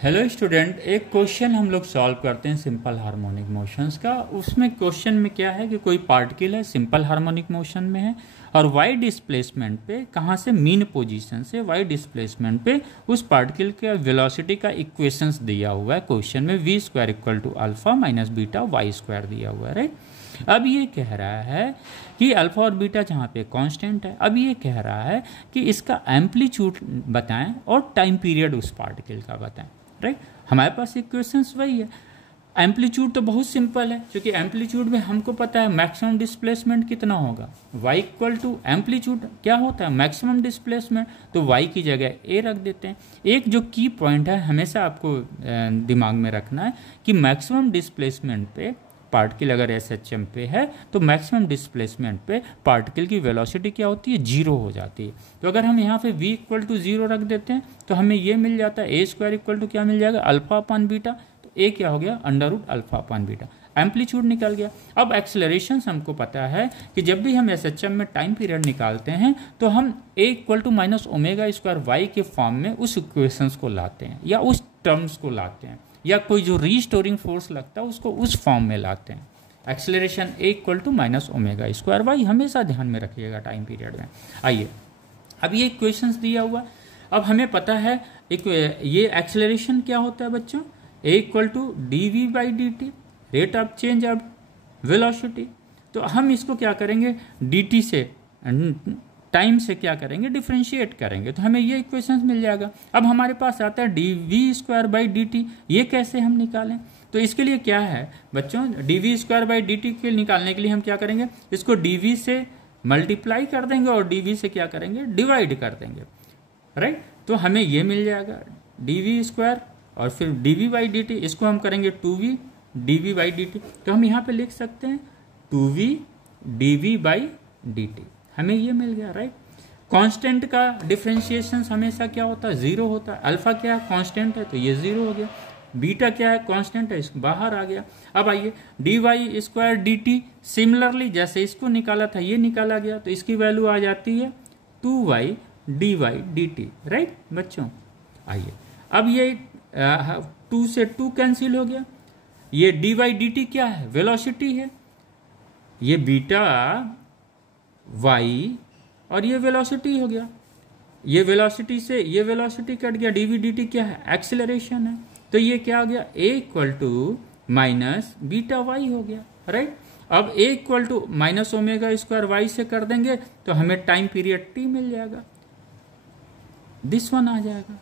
Hello student, एक question हम लोग सॉल्व करते हैं सिंपल हार्मोनिक मोशंस का। उसमें क्वेश्चन में क्या है कि कोई पार्टिकल है, सिंपल हार्मोनिक मोशन में है और वाई डिस्प्लेसमेंट पे कहाँ से मीन पोजीशन से वाई डिस्प्लेसमेंट पे उस पार्टिकल के वेलोसिटी का इक्वेशंस दिया हुआ है क्वेश्चन में। V square equal to alpha minus beta Y square दिया हुआ है, राइट। अब ये कह रहा है कि अल्फा और बीटा जहाँ पे कांस्टेंट है, अब ये कह रहा है कि इसका एम्पलीट्यूड बताएं और टाइम पीरियड उस पार्टिकल का बताएं, राइट। हमारे पास इक्वेशंस वही है। एम्पलीट्यूड तो बहुत सिंपल है, क्योंकि एम्पलीट्यूड में हमको पता है मैक्सिमम डिस्प्लेसमेंट कितना होगा। y इक्वल टू एम्पलीट्यूड क्या होता है, मैक्सिमम डिस्प्लेसमेंट। तो y की जगह a रख देते हैं। एक जो की पॉइंट है हमेशा आपको दिमाग में रखना है कि मैक्सिमम डिस्प्लेसमेंट पे पार्टिकल अगर SHM पे है तो मैक्सिमम डिस्प्लेसमेंट पे पार्टिकल की वेलोसिटी क्या होती है, जीरो हो जाती है। तो अगर हम यहाँ पे v इक्वल टू जीरो रख देते हैं तो हमें ये मिल जाता है a स्क्वायर इक्वल टू क्या मिल जाएगा, अल्फा अपान बीटा। तो a क्या हो गया, under root alpha upon beta. Amplitude निकल गया। अब एक्सेलरेशन हमको पता है कि जब भी हम SHM में टाइम पीरियड निकालते हैं तो हम a equal to minus omega square Y के फॉर्म में उस इक्वेशंस को लाते हैं या उस टर्म्स को लाते हैं, या कोई जो रीस्टोरिंग फोर्स लगता है उसको उस फॉर्म में लाते हैं। Acceleration a equal to minus omega square Y हमेशा ध्यान में रखिएगा टाइम पीरियड में। आइए, अब ये इक्वेशंस दिया हुआ। अब हमें पता है ये एक्सेलरेशन क्या होता है बच्चों, a equal to D V by D T, rate of change of velocity. तो हम इसको क्या करेंगे, डी टी से टाइम से क्या करेंगे, डिफ्रेंशिएट करेंगे, तो हमें ये इक्वेशंस मिल जाएगा। अब हमारे पास आता है D V square by D T, ये कैसे हम निकालें। तो इसके लिए क्या है बच्चों, D V square by D T के निकालने के लिए हम क्या करेंगे, इसको डी वी से मल्टीप्लाई कर देंगे और डी वी से क्या करेंगे, डिवाइड कर देंगे, राइट। तो हमें ये मिल जाएगा डी वी स्क्वायर और फिर D V by D T, इसको हम करेंगे two V D V by D T. तो हम यहाँ पे लिख सकते हैं two V D V by D T, हमें ये मिल गया, राइट। कांस्टेंट का डिफरेंशिएशन हमेशा क्या होता है, जीरो होता है। अल्फा क्या है, कांस्टेंट है, तो ये जीरो हो गया। बीटा क्या है, कांस्टेंट है, इसको बाहर आ गया। अब आइए D Y square D T, similarly जैसे इसको निकाला था ये निकाला गया, तो इसकी वैल्यू आ जाती है two Y D T, right बच्चों। आइए, अब ये टू से टू कैंसिल हो गया। ये डी वाई डी टी क्या है, वेलोसिटी है। ये बीटा वाई और ये वेलोसिटी हो गया। ये वेलोसिटी से ये वेलोसिटी कट गया, डी वी डी टी क्या है, एक्सेलरेशन है। तो ये क्या हो गया, a equal to minus beta Y हो गया, राइट। अब a equal to minus omega square Y से कर देंगे तो हमें टाइम पीरियड t मिल जाएगा, दिस वन आ जाएगा।